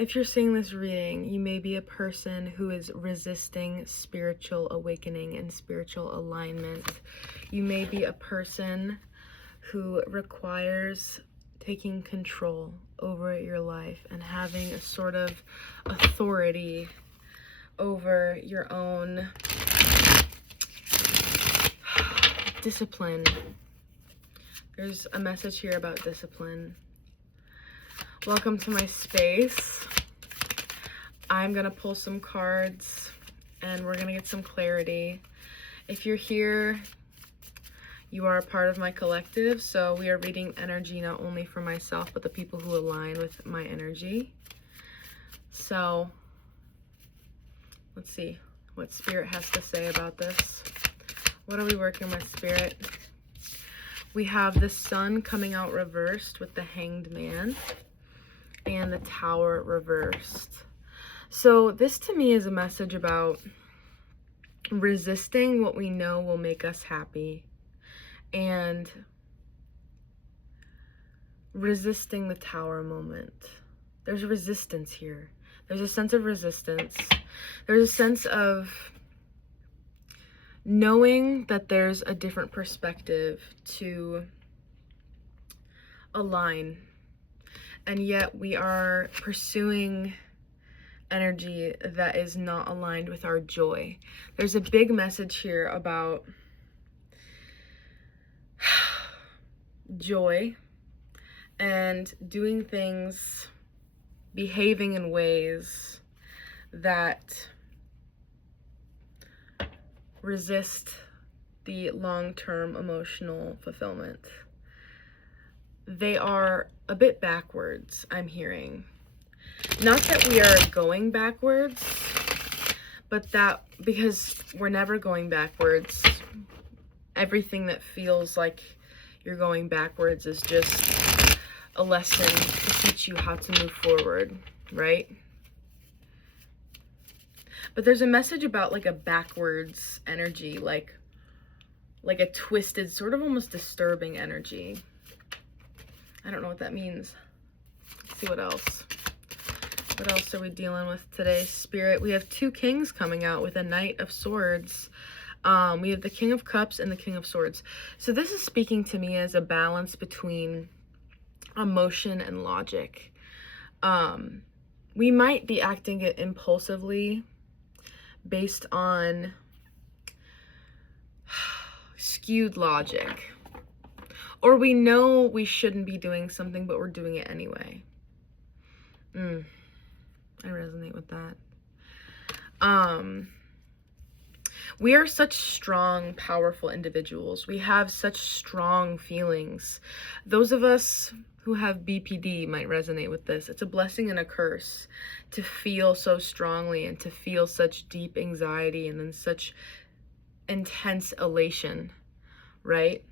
if you're seeing this reading, you may be a person who is resisting spiritual awakening and spiritual alignment. You may be a person who requires taking control over your life and having a sort of authority over your own discipline. There's a message here about discipline. Welcome to my space. I'm gonna pull some cards and we're gonna get some clarity. If you're here, you are a part of my collective, so we are reading energy not only for myself, but the people who align with my energy. So let's see what Spirit has to say about this. What are we working with, Spirit? We have the Sun coming out reversed with the Hanged Man and the Tower reversed. So this to me is a message about resisting what we know will make us happy and resisting the Tower moment. There's resistance here. There's a sense of resistance. There's a sense of knowing that there's a different perspective to align, and yet we are pursuing energy that is not aligned with our joy. There's a big message here about joy and doing things, behaving in ways that resist the long-term emotional fulfillment. They are a bit backwards, I'm hearing. Not that we are going backwards, but that because we're never going backwards, everything that feels like you're going backwards is just a lesson to teach you how to move forward, right? But there's a message about like a backwards energy, like a twisted, sort of almost disturbing energy. I don't know what that means. Let's see what else. What else are we dealing with today, Spirit? We have two kings coming out with a Knight of Swords. We have the King of Cups and the King of Swords. So this is speaking to me as a balance between emotion and logic. We might be acting impulsively based on skewed logic. Or we know we shouldn't be doing something, but we're doing it anyway. I resonate with that. We are such strong, powerful individuals. We have such strong feelings. Those of us who have BPD might resonate with this. It's a blessing and a curse to feel so strongly and to feel such deep anxiety and then such intense elation, right?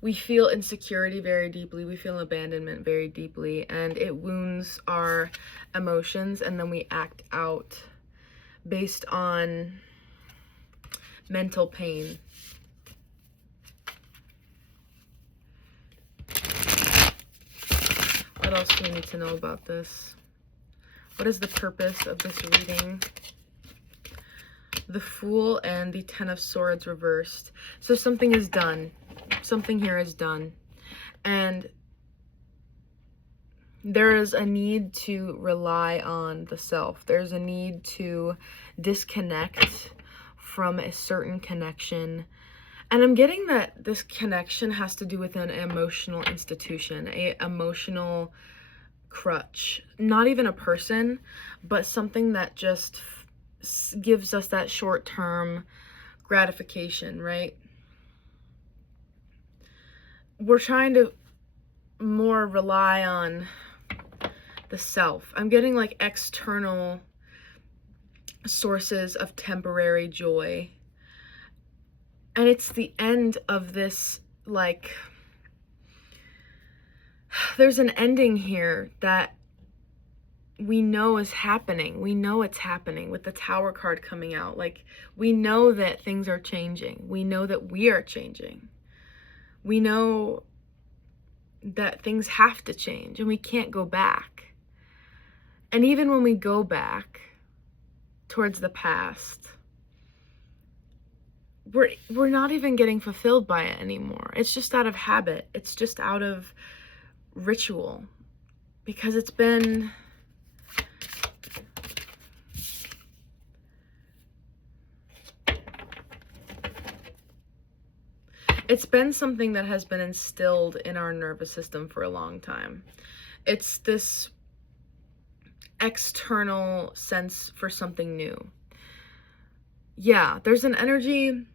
We feel insecurity very deeply. We feel abandonment very deeply, and it wounds our emotions, and then we act out based on mental pain. What else do we need to know about this? What is the purpose of this reading? The Fool and the Ten of Swords reversed. So something is done. Something here is done. And there is a need to rely on the self. There's a need to disconnect from a certain connection. And I'm getting that this connection has to do with an emotional institution, an emotional crutch. Not even a person, but something that just gives us that short-term gratification, right? We're trying to more rely on the self. I'm getting like external sources of temporary joy. And it's the end of this, like, there's an ending here that we know is happening. We know it's happening with the Tower card coming out. Like, we know that things are changing. We know that we are changing. We know that things have to change and we can't go back. And even when we go back towards the past, we're not even getting fulfilled by it anymore. It's just out of habit. It's just out of ritual, because it's been something that has been instilled in our nervous system for a long time. It's this external sense for something new. Yeah, there's an energy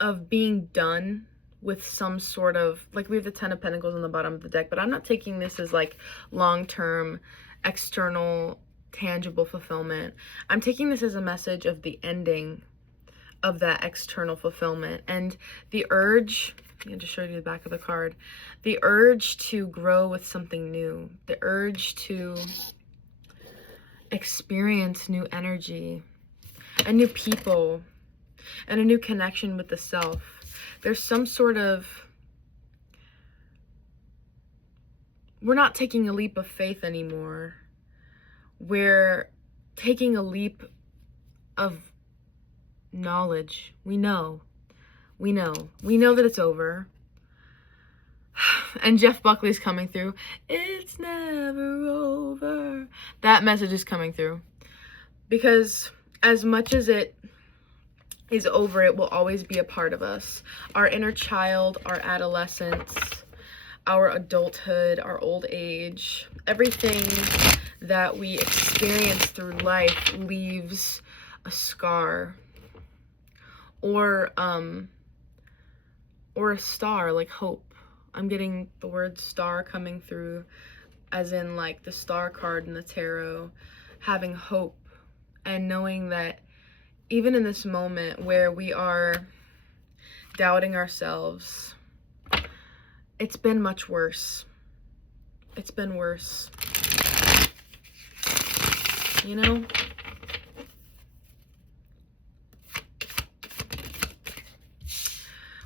of being done with some sort of, like, we have the 10 of Pentacles on the bottom of the deck, but I'm not taking this as like long-term, external, tangible fulfillment. I'm taking this as a message of the ending of that external fulfillment and the urge. I'll just show you the back of the card. The urge to grow with something new, the urge to experience new energy and new people and a new connection with the self. There's some sort of, we're not taking a leap of faith anymore. We're taking a leap of knowledge. We know that it's over. And Jeff Buckley's coming through. It's never over. That message is coming through. Because as much as it is over, it will always be a part of us. Our inner child, our adolescence, our adulthood, our old age, everything that we experience through life leaves a scar or a star, like hope. I'm getting the word star coming through, as in like the star card in the tarot, having hope and knowing that even in this moment where we are doubting ourselves, it's been much worse. It's been worse. You know?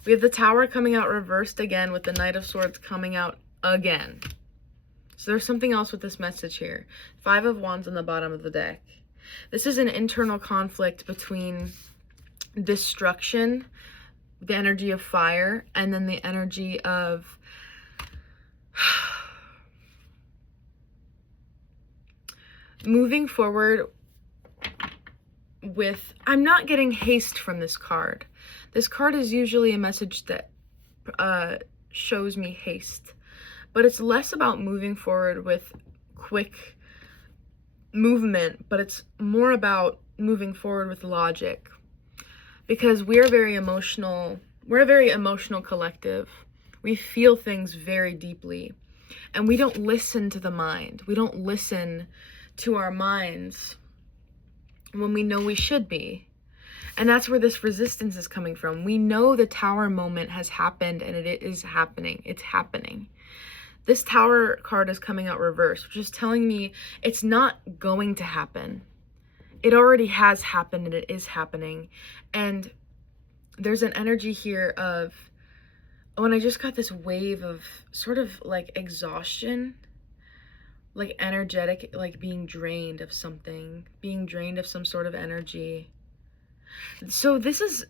We have the Tower coming out reversed again with the Knight of Swords coming out again. So there's something else with this message here. 5 of Wands on the bottom of the deck. This is an internal conflict between destruction, the energy of fire, and then the energy of moving forward with, I'm not getting haste from this card. This card is usually a message that shows me haste, but it's less about moving forward with quick movement, but it's more about moving forward with logic, because we're very emotional. We're a very emotional collective. We feel things very deeply, and we don't listen to the mind. We don't listen to our minds when we know we should be. And that's where this resistance is coming from. We know the Tower moment has happened, and it is happening. It's happening. This Tower card is coming out reversed, which is telling me it's not going to happen. It already has happened, and it is happening. And there's an energy here of, oh, and I just got this wave of sort of like exhaustion, like energetic, like being drained of something, being drained of some sort of energy. So this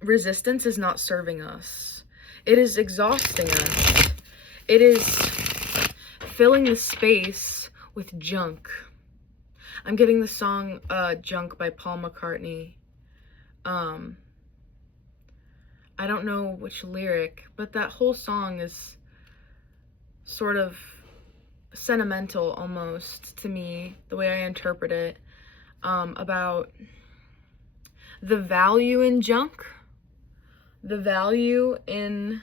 resistance is not serving us. It is exhausting us. It is filling the space with junk. I'm getting the song Junk by Paul McCartney. I don't know which lyric, but that whole song is sort of sentimental almost to me, the way I interpret it, about the value in junk, the value in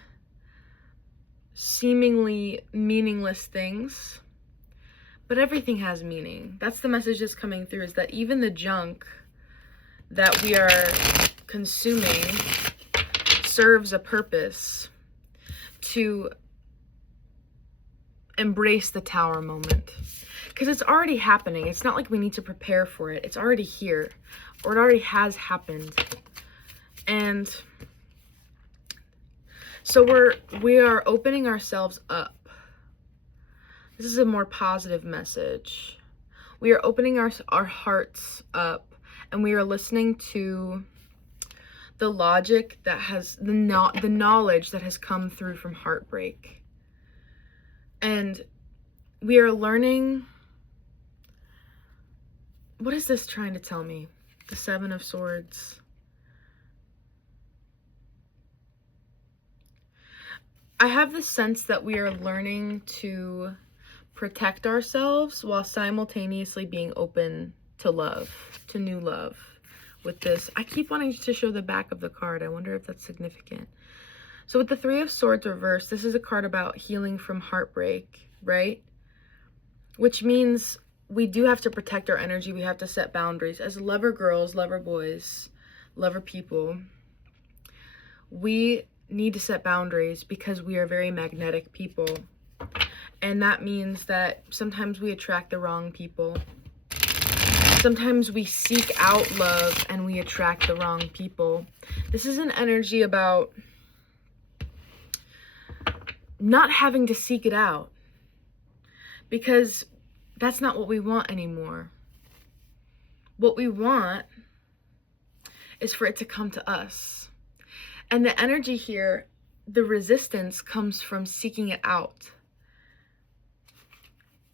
seemingly meaningless things, but everything has meaning. That's the message that's coming through, is that even the junk that we are consuming serves a purpose to embrace the Tower moment. Because it's already happening. It's not like we need to prepare for it. It's already here, or it already has happened. And so we are opening ourselves up This is a more positive message. We are opening our hearts up, and we are listening to the logic that has the knowledge that has come through from heartbreak. And we are learning. What is this trying to tell me? The Seven of Swords. I have the sense that we are learning to protect ourselves while simultaneously being open to love, to new love. With this, I keep wanting to show the back of the card. I wonder if that's significant. So with the Three of Swords reversed, this is a card about healing from heartbreak, right? Which means we do have to protect our energy. We have to set boundaries. As lover girls, lover boys, lover people, we need to set boundaries because we are very magnetic people. And that means that sometimes we attract the wrong people. Sometimes we seek out love and we attract the wrong people. This is an energy about not having to seek it out, because that's not what we want anymore. What we want is for it to come to us. And the energy here, the resistance comes from seeking it out.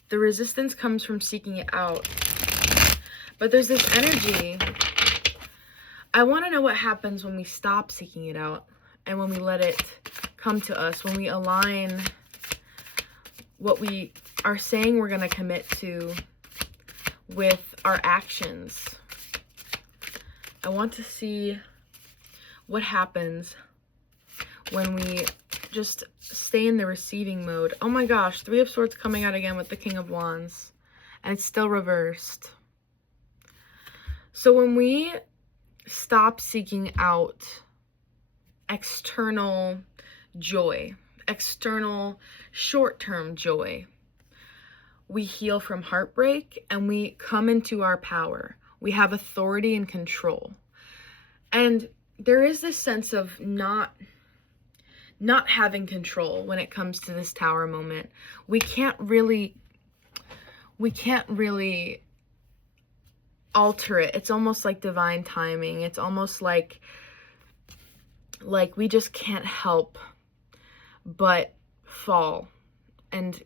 The resistance comes from seeking it out. But there's this energy. I want to know what happens when we stop seeking it out and when we let it come to us, when we align what we are saying we're going to commit to with our actions. I want to see what happens when we just stay in the receiving mode. Oh my gosh, Three of Swords coming out again with the King of Wands, and it's still reversed. So when we stop seeking out external joy, external short-term joy, we heal from heartbreak and we come into our power. We have authority and control. And there is this sense of not having control when it comes to this Tower moment. We can't really alter it. It's almost like divine timing. It's almost like we just can't help but fall and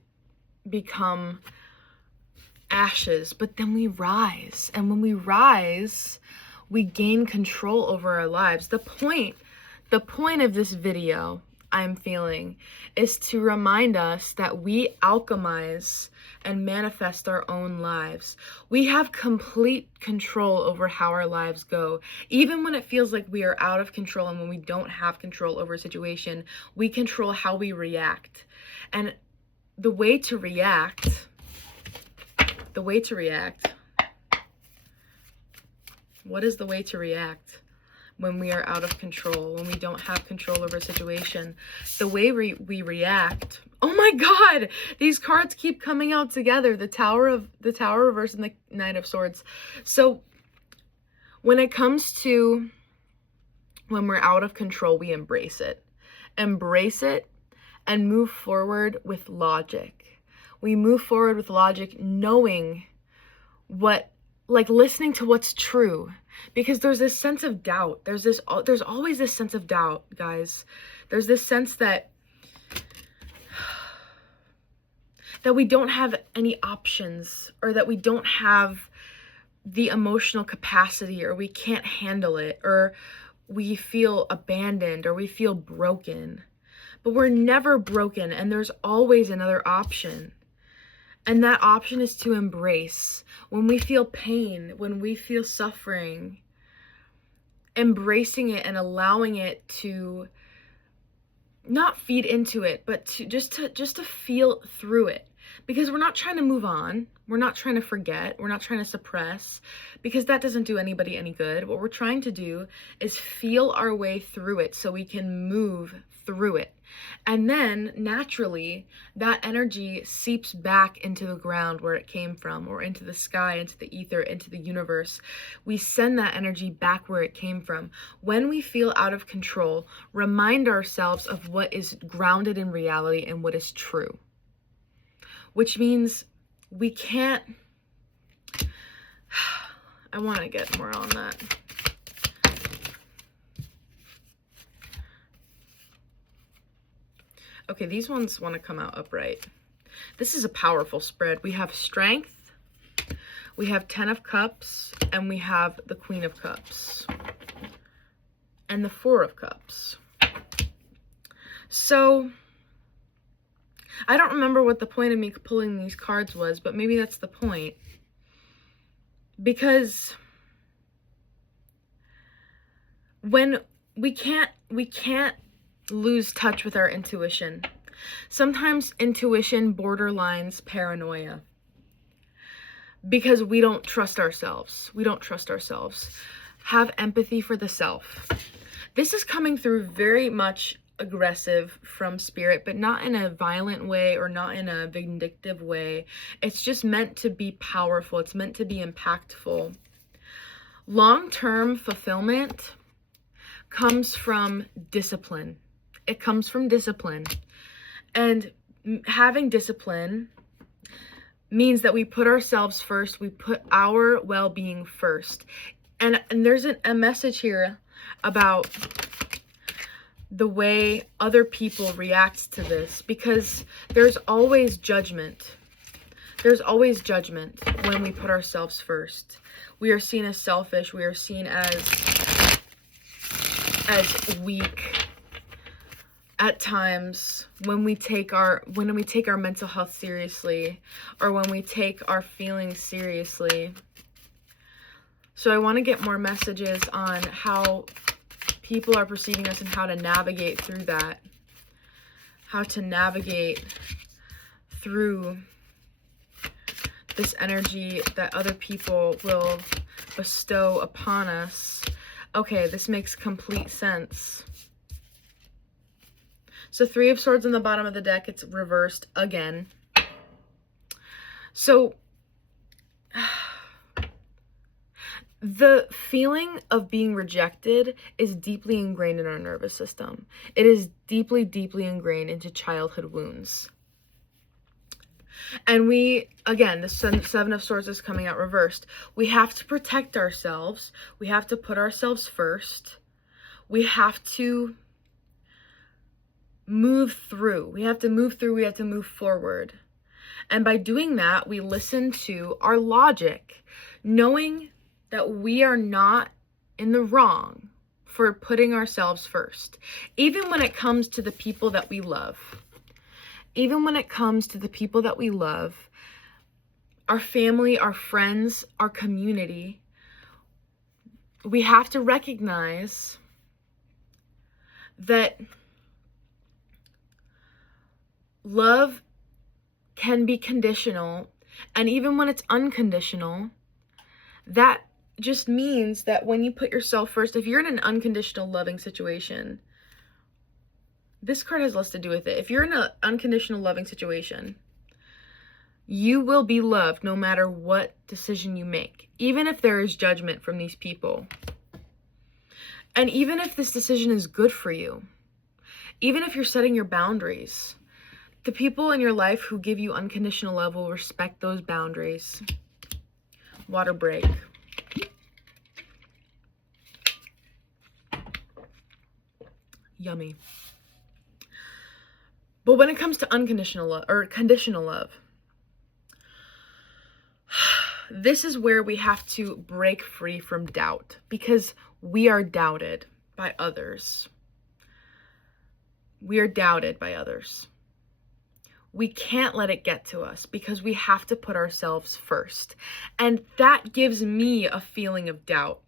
become ashes, but then we rise. And when we rise, we gain control over our lives. The point of this video, I'm feeling, is to remind us that we alchemize and manifest our own lives. We have complete control over how our lives go. Even when it feels like we are out of control and when we don't have control over a situation, we control how we react. And the way to react, what is the way to react when we are out of control, when we don't have control over a situation? The way we react, oh my God, these cards keep coming out together, the Tower reverse and the Knight of Swords. So when it comes to when we're out of control, we embrace it and move forward with logic. We move forward with logic, knowing listening to what's true, because there's this sense of doubt. There's always this sense of doubt, guys. There's this sense that we don't have any options, or that we don't have the emotional capacity, or we can't handle it, or we feel abandoned, or we feel broken. But we're never broken, and there's always another option. And that option is to embrace. When we feel pain, when we feel suffering, embracing it and allowing it to not feed into it, but to just to feel through it. Because we're not trying to move on. We're not trying to forget. We're not trying to suppress, because that doesn't do anybody any good. What we're trying to do is feel our way through it so we can move through it. And then naturally that energy seeps back into the ground where it came from, or into the sky, into the ether, into the universe. We send that energy back where it came from. When we feel out of control, remind ourselves of what is grounded in reality and what is true. which means we can't, I want to get more on that. Okay, these ones want to come out upright. This is a powerful spread. We have strength, we have 10 of cups, and we have the Queen of Cups, and the 4 of Cups. So, I don't remember what the point of me pulling these cards was, but maybe that's the point. Because when we can't lose touch with our intuition. Sometimes intuition borderlines paranoia because we don't trust ourselves. We don't trust ourselves. Have empathy for the self. This is coming through very much aggressive from spirit, but not in a violent way or not in a vindictive way. It's just meant to be powerful. It's meant to be impactful. Long-term fulfillment comes from discipline. It comes from discipline. And having discipline means that we put ourselves first. We put our well-being first. And there's a message here about the way other people react to this, because there's always judgment. There's always judgment when we put ourselves first. We are seen as selfish. We are seen as weak. At times, when we take our mental health seriously, or when we take our feelings seriously. So I want to get more messages on how people are perceiving us and how to navigate through that. How to navigate through this energy that other people will bestow upon us. Okay, this makes complete sense. So 3 of Swords on the bottom of the deck, it's reversed again. So the feeling of being rejected is deeply ingrained in our nervous system. It is deeply, deeply ingrained into childhood wounds. And we, again, the 7 of Swords is coming out reversed. We have to protect ourselves. We have to put ourselves first. We have to move through. We have to move through. We have to move forward. And by doing that, we listen to our logic, knowing that we are not in the wrong for putting ourselves first. Even when it comes to the people that we love. Even when it comes to the people that we love, our family, our friends, our community, we have to recognize that love can be conditional, and even when it's unconditional, that just means that when you put yourself first, if you're in an unconditional loving situation, this card has less to do with it. If you're in an unconditional loving situation, you will be loved no matter what decision you make, even if there is judgment from these people. And even if this decision is good for you, even if you're setting your boundaries, the people in your life who give you unconditional love will respect those boundaries. Water break. Yummy. But when it comes to unconditional love or conditional love, this is where we have to break free from doubt, because we are doubted by others. We are doubted by others. We can't let it get to us because we have to put ourselves first. And that gives me a feeling of doubt.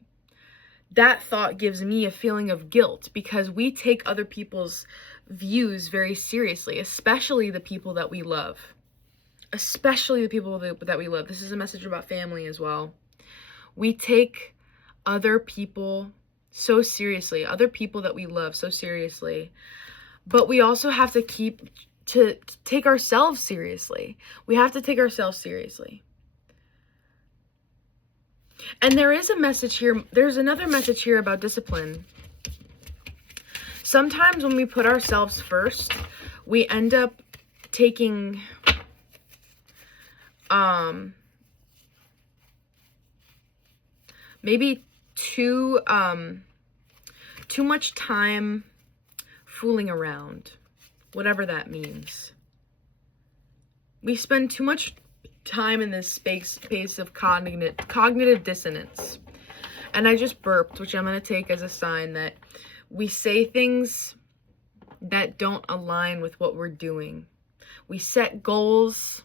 That thought gives me a feeling of guilt because we take other people's views very seriously, especially the people that we love. Especially the people that we love. This is a message about family as well. We take other people so seriously, other people that we love so seriously. But we also have to take ourselves seriously. We have to take ourselves seriously. And there is a message here. There's another message here about discipline. Sometimes when we put ourselves first, we end up taking maybe too much time fooling around, whatever that means. We spend too much time in this space of cognitive dissonance. And I just burped, which I'm going to take as a sign that we say things that don't align with what we're doing. We set goals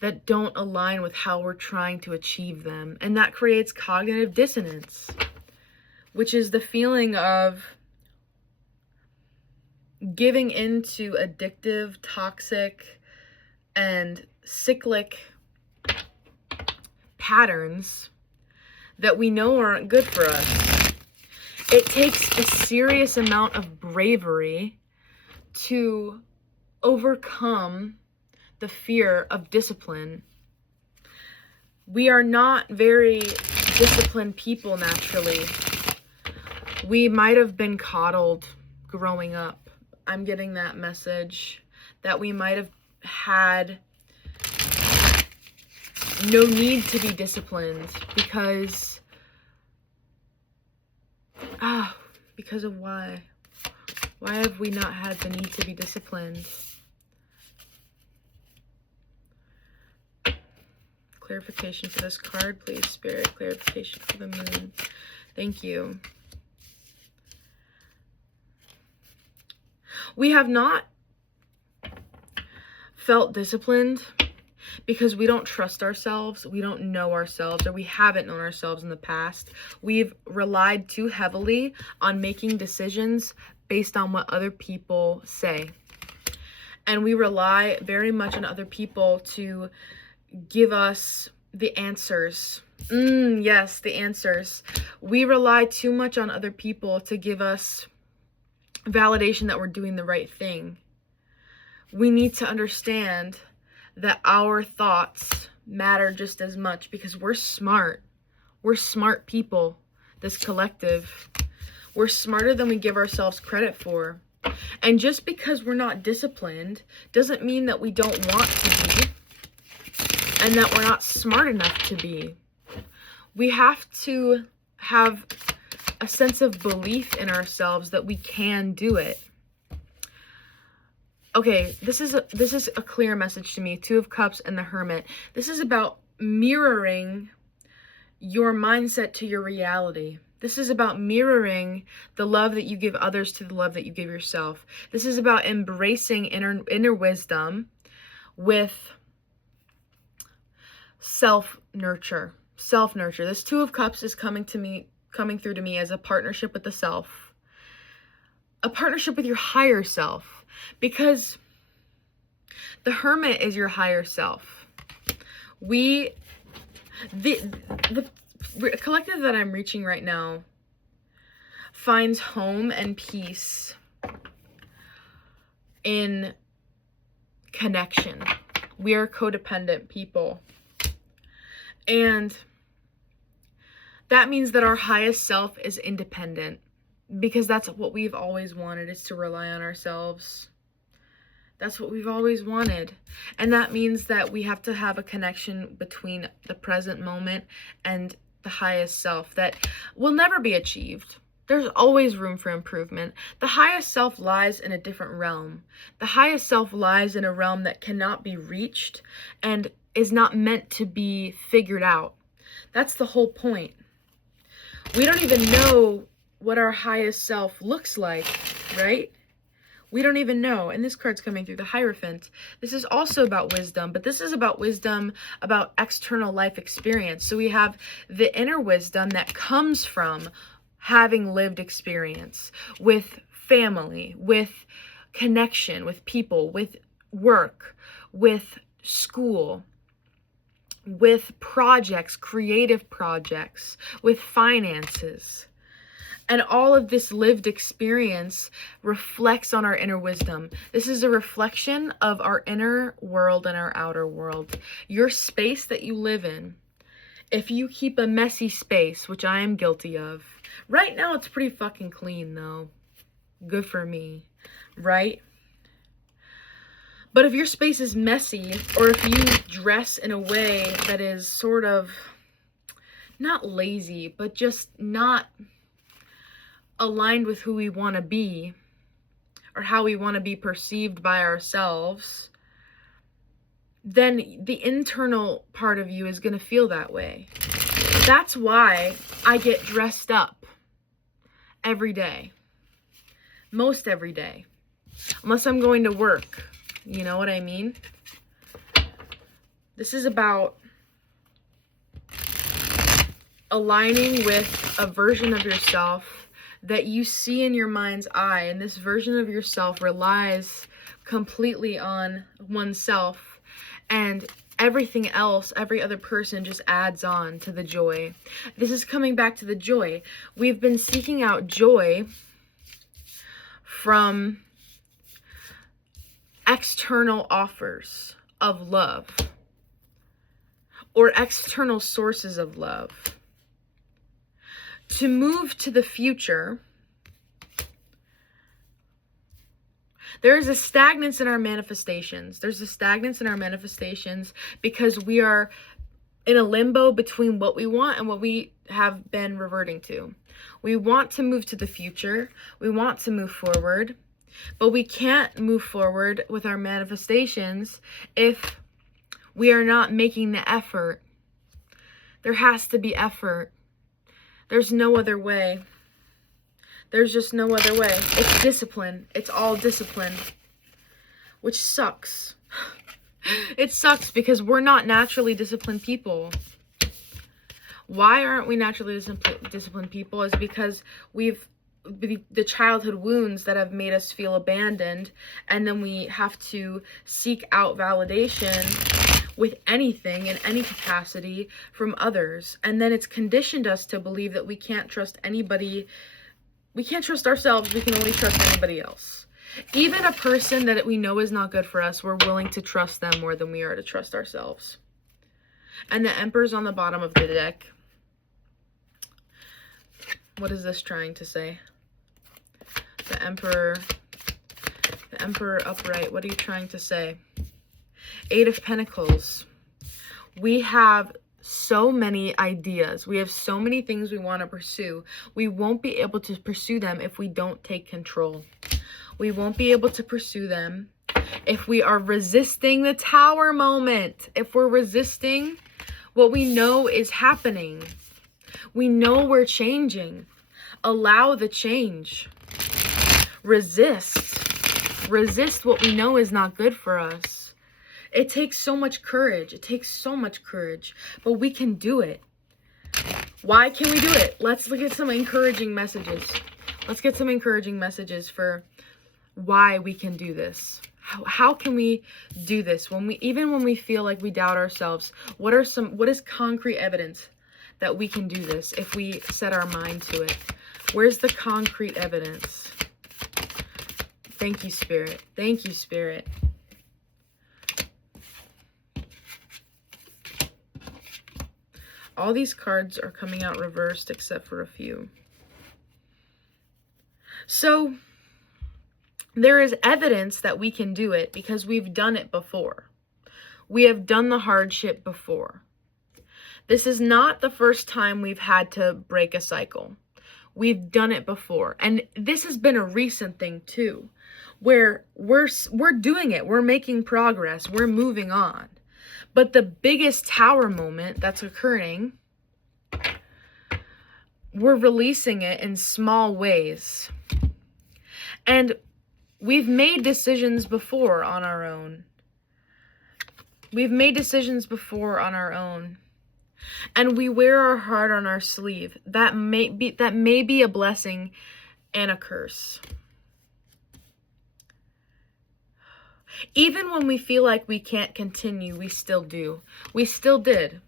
that don't align with how we're trying to achieve them. And that creates cognitive dissonance, which is the feeling of giving into addictive, toxic, and cyclic patterns that we know aren't good for us. It takes a serious amount of bravery to overcome the fear of discipline. We are not very disciplined people naturally. We might have been coddled growing up. I'm getting that message that we might have had no need to be disciplined because of why? Why have we not had the need to be disciplined? Clarification for this card, please, Spirit. Clarification for the moon. Thank you. We have not felt disciplined because we don't trust ourselves, we don't know ourselves, or we haven't known ourselves in the past. We've relied too heavily on making decisions based on what other people say. And we rely very much on other people to give us the answers. Yes, the answers. We rely too much on other people to give us validation that we're doing the right thing. We need to understand that our thoughts matter just as much because we're smart. We're smart people, this collective. We're smarter than we give ourselves credit for. And just because we're not disciplined doesn't mean that we don't want to be and that we're not smart enough to be. We have to have a sense of belief in ourselves that we can do it. Okay, this is a clear message to me. Two of Cups and the Hermit. This is about mirroring your mindset to your reality. This is about mirroring the love that you give others to the love that you give yourself. This is about embracing inner wisdom with self-nurture. Self-nurture. This Two of Cups is coming through to me as a partnership with the self. A partnership with your higher self. Because the Hermit is your higher self. The collective that I'm reaching right now finds home and peace in connection. We are codependent people. And that means that our highest self is independent. Because that's what we've always wanted, is to rely on ourselves. That's what we've always wanted. And that means that we have to have a connection between the present moment and the highest self that will never be achieved. There's always room for improvement. The highest self lies in a different realm. The highest self lies in a realm that cannot be reached and is not meant to be figured out. That's the whole point. We don't even know what our highest self looks like, right? We don't even know. And this card's coming through, the Hierophant. This is also about wisdom, but this is about wisdom about external life experience. So we have the inner wisdom that comes from having lived experience with family, with connection, with people, with work, with school, with projects, creative projects, with finances. And all of this lived experience reflects on our inner wisdom. This is a reflection of our inner world and our outer world. Your space that you live in. If you keep a messy space, which I am guilty of. Right now it's pretty fucking clean though. Good for me, right? But if your space is messy, or if you dress in a way that is sort of not lazy, but just not aligned with who we want to be, or how we want to be perceived by ourselves, then the internal part of you is going to feel that way. That's why I get dressed up every day. Most every day. Unless I'm going to work. You know what I mean? This is about aligning with a version of yourself that you see in your mind's eye. And this version of yourself relies completely on oneself, and everything else, every other person just adds on to the joy. This is coming back to the joy. We've been seeking out joy from external offers of love or external sources of love. To move to the future, there is a stagnance in our manifestations. There's a stagnance in our manifestations because we are in a limbo between what we want and what we have been reverting to. We want to move to the future. We want to move forward, but we can't move forward with our manifestations if we are not making the effort. There has to be effort. There's no other way. There's just no other way. It's discipline. It's all discipline. Which sucks. It sucks because we're not naturally disciplined people. Why aren't we naturally disciplined people? Is because we've the childhood wounds that have made us feel abandoned, and then we have to seek out validation with anything in any capacity from others. And then it's conditioned us to believe that we can't trust anybody. We can't trust ourselves. We can only trust anybody else. Even a person that we know is not good for us, we're willing to trust them more than we are to trust ourselves. And the Emperor's on the bottom of the deck. What is this trying to say? The Emperor upright. What are you trying to say? Eight of Pentacles. We have so many ideas. We have so many things we want to pursue. We won't be able to pursue them if we don't take control. We won't be able to pursue them if we are resisting the Tower moment. If we're resisting what we know is happening. We know we're changing. Allow the change. Resist. Resist what we know is not good for us. It takes so much courage. It takes so much courage. But we can do it. Why can we do it? Let's look at some encouraging messages. Let's get some encouraging messages for why we can do this. How can we do this even when we feel like we doubt ourselves? What is concrete evidence that we can do this if we set our mind to it? Where's the concrete evidence? Thank you, Spirit. Thank you, Spirit. All these cards are coming out reversed except for a few. So there is evidence that we can do it because we've done it before. We have done the hardship before. This is not the first time we've had to break a cycle. We've done it before. And this has been a recent thing too, where we're doing it. We're making progress. We're moving on. But the biggest Tower moment that's occurring, we're releasing it in small ways. And we've made decisions before on our own. We've made decisions before on our own. And we wear our heart on our sleeve. That may be a blessing and a curse. Even when we feel like we can't continue, we still do. We still did.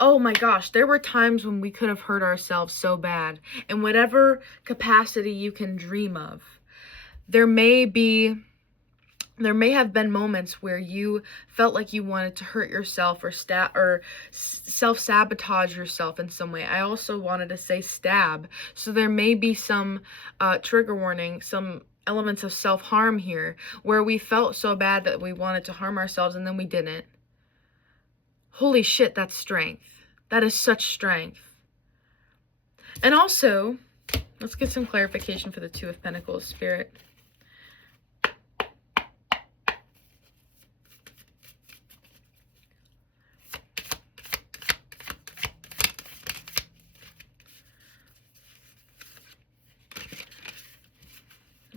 Oh my gosh, there were times when we could have hurt ourselves so bad. In whatever capacity you can dream of. There may have been moments where you felt like you wanted to hurt yourself or self-sabotage yourself in some way. I also wanted to say stab. So there may be some trigger warning, some elements of self-harm here, where we felt so bad that we wanted to harm ourselves and then we didn't. Holy shit, that's strength. That is such strength. And also, let's get some clarification for the Two of Pentacles, Spirit.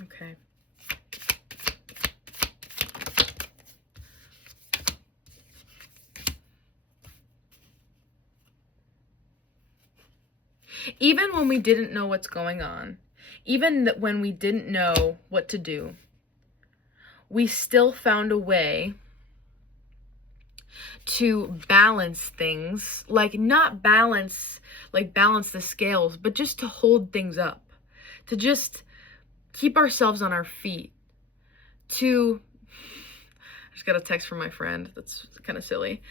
Okay. Even when we didn't know what's going on, even when we didn't know what to do, we still found a way to balance things, like not balance, like balance the scales, but just to hold things up, to just keep ourselves on our feet, to, I just got a text from my friend, that's kind of silly.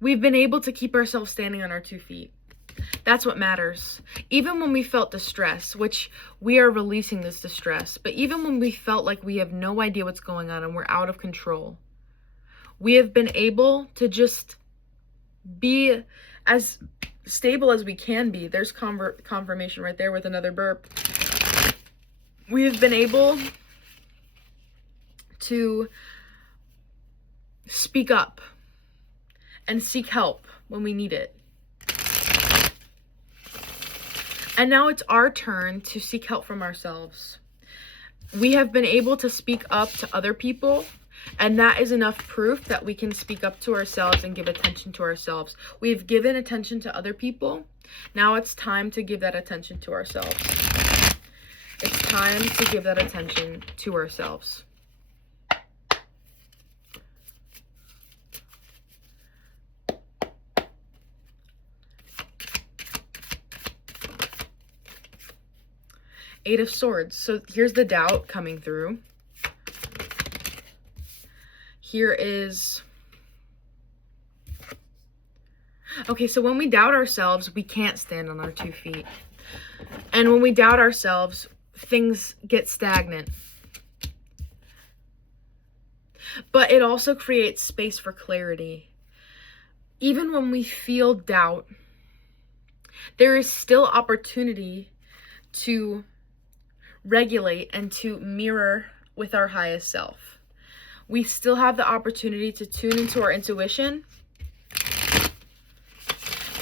We've been able to keep ourselves standing on our 2 feet. That's what matters. Even when we felt distress, which we are releasing this distress, but even when we felt like we have no idea what's going on and we're out of control, we have been able to just be as stable as we can be. There's confirmation right there with another burp. We have been able to speak up and seek help when we need it. And now it's our turn to seek help from ourselves. We have been able to speak up to other people, and that is enough proof that we can speak up to ourselves and give attention to ourselves. We've given attention to other people. Now it's time to give that attention to ourselves. It's time to give that attention to ourselves. Eight of Swords. So here's the doubt coming through. Here is... Okay, so when we doubt ourselves, we can't stand on our 2 feet. And when we doubt ourselves, things get stagnant. But it also creates space for clarity. Even when we feel doubt, there is still opportunity to regulate and to mirror with our highest self. We still have the opportunity to tune into our intuition.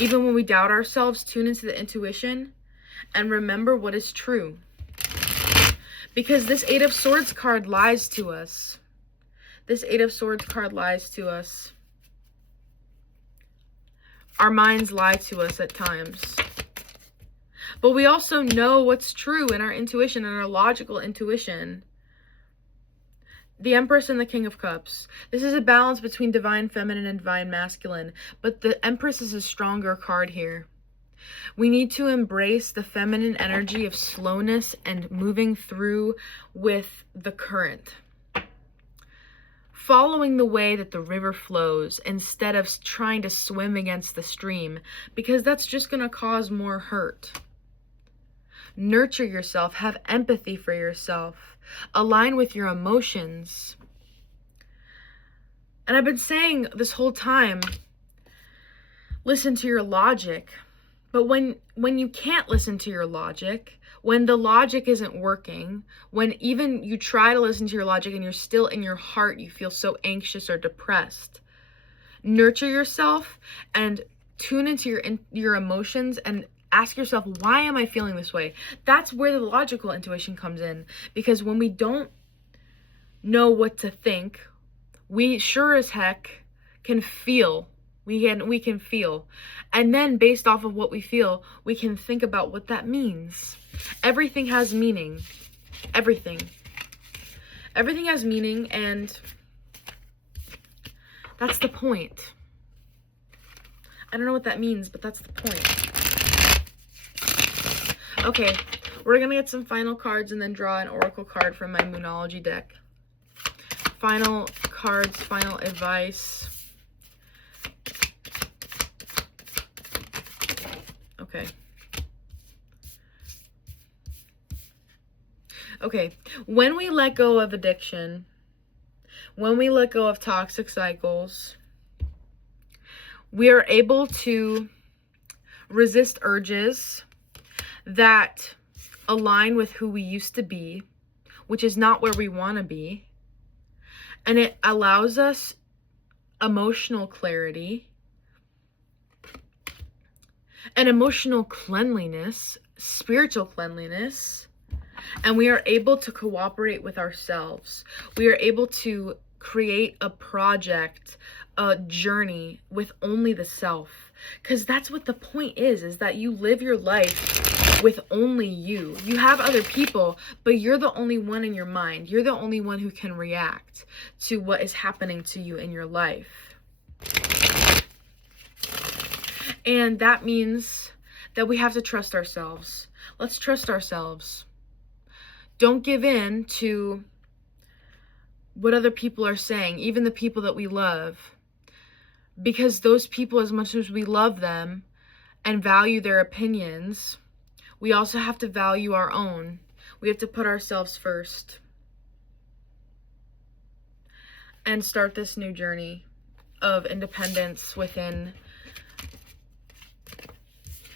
Even when we doubt ourselves, tune into the intuition and remember what is true. Because this Eight of Swords card lies to us. This Eight of Swords card lies to us. Our minds lie to us at times. But we also know what's true in our intuition and our logical intuition. The Empress and the King of Cups. This is a balance between divine feminine and divine masculine. But the Empress is a stronger card here. We need to embrace the feminine energy of slowness and moving through with the current. Following the way that the river flows instead of trying to swim against the stream. Because that's just going to cause more hurt. Nurture yourself. Have empathy for yourself. Align with your emotions. And I've been saying this whole time, listen to your logic. But when you can't listen to your logic, when the logic isn't working, when even you try to listen to your logic and you're still in your heart, you feel so anxious or depressed, nurture yourself and tune into your emotions and ask yourself, why am I feeling this way? That's where the logical intuition comes in. Because when we don't know what to think, we sure as heck can feel. We can feel. And then based off of what we feel, we can think about what that means. Everything has meaning. Everything. Everything has meaning, and that's the point. I don't know what that means, but that's the point. Okay, we're going to get some final cards and then draw an oracle card from my Moonology deck. Final cards, final advice. Okay. Okay, when we let go of addiction, when we let go of toxic cycles, we are able to resist urges that align with who we used to be, which is not where we want to be. And it allows us emotional clarity and emotional cleanliness, spiritual cleanliness. And we are able to cooperate with ourselves. We are able to create a project, a journey with only the self. Because that's what the point is that you live your life with only you. You have other people, but you're the only one in your mind. You're the only one who can react to what is happening to you in your life. And that means that we have to trust ourselves. Let's trust ourselves. Don't give in to what other people are saying, even the people that we love. Because those people, as much as we love them and value their opinions, we also have to value our own. We have to put ourselves first. And start this new journey of independence within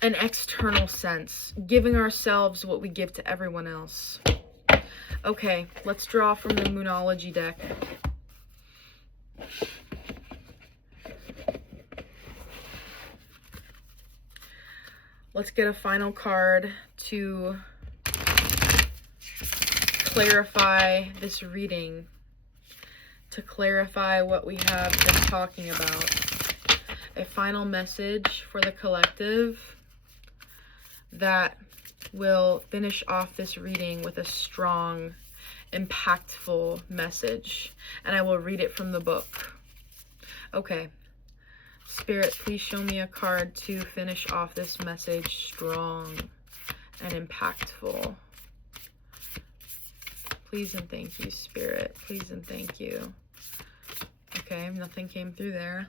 an external sense, giving ourselves what we give to everyone else. Okay, let's draw from the Moonology deck. Let's get a final card to clarify this reading, to clarify what we have been talking about. A final message for the collective that will finish off this reading with a strong, impactful message. And I will read it from the book. Okay. Spirit, please show me a card to finish off this message strong and impactful. Please and thank you, Spirit. Please and thank you. Okay, nothing came through there.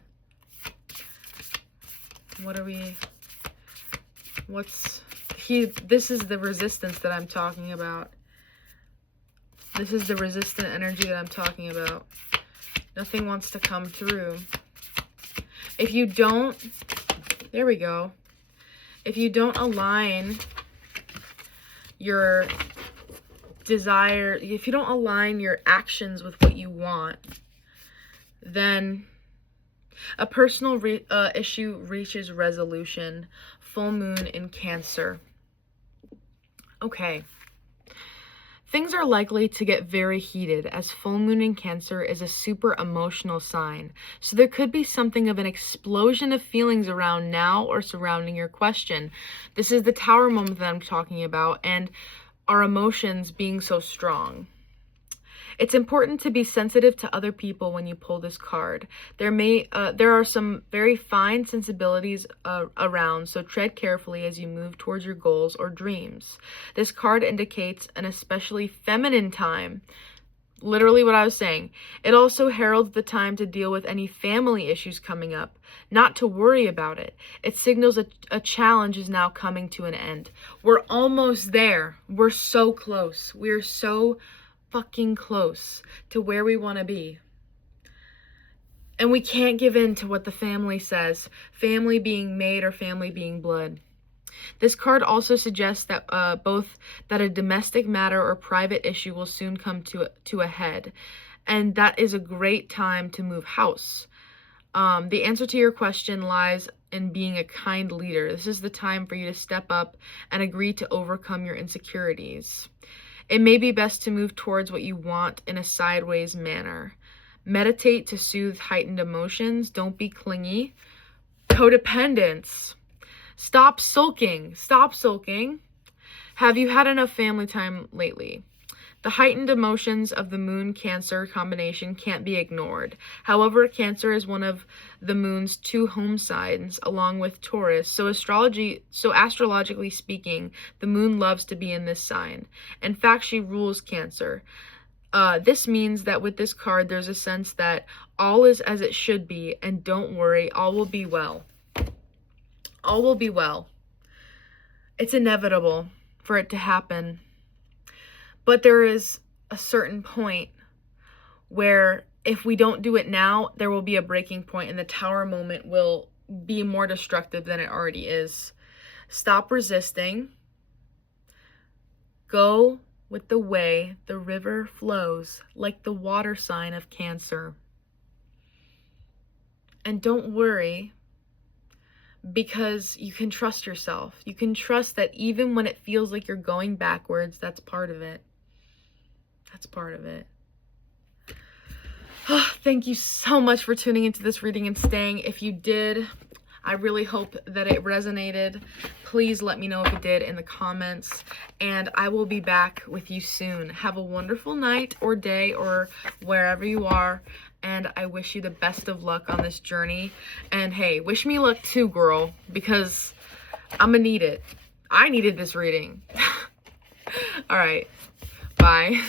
This is the resistance that I'm talking about. This is the resistant energy that I'm talking about. Nothing wants to come through. If you don't, there we go. If you don't align your desire, if you don't align your actions with what you want, then a personal issue reaches resolution. Full moon in Cancer. Okay. Things are likely to get very heated as full moon in Cancer is a super emotional sign. So there could be something of an explosion of feelings around now or surrounding your question. This is the Tower moment that I'm talking about and our emotions being so strong. It's important to be sensitive to other people when you pull this card. There are some very fine sensibilities around, so tread carefully as you move towards your goals or dreams. This card indicates an especially feminine time. Literally what I was saying. It also heralds the time to deal with any family issues coming up, not to worry about it. It signals a challenge is now coming to an end. We're almost there. We're so close. We're so fucking close to where we want to be. And we can't give in to what the family says, family being made or family being blood. This card also suggests that that a domestic matter or private issue will soon come to a head, and that is a great time to move house. The answer to your question lies in being a kind leader. This is the time for you to step up and agree to overcome your insecurities. It may be best to move towards what you want in a sideways manner. Meditate to soothe heightened emotions. Don't be clingy. Codependence. Stop sulking. Stop sulking. Have you had enough family time lately? The heightened emotions of the Moon Cancer combination can't be ignored. However, Cancer is one of the Moon's 2 home signs, along with Taurus. So astrologically speaking, the Moon loves to be in this sign. In fact, she rules Cancer. This means that with this card, there's a sense that all is as it should be, and don't worry, all will be well. All will be well. It's inevitable for it to happen. But there is a certain point where if we don't do it now, there will be a breaking point, and the tower moment will be more destructive than it already is. Stop resisting. Go with the way the river flows, like the water sign of Cancer. And don't worry, because you can trust yourself. You can trust that even when it feels like you're going backwards, that's part of it. That's part of it. Thank you so much for tuning into this reading and staying. If you did, I really hope that it resonated. Please let me know if it did in the comments, and I will be back with you soon. Have a wonderful night or day or wherever you are, and I wish you the best of luck on this journey. And hey, wish me luck too, girl, because I'm gonna need it. I needed this reading. All right, bye.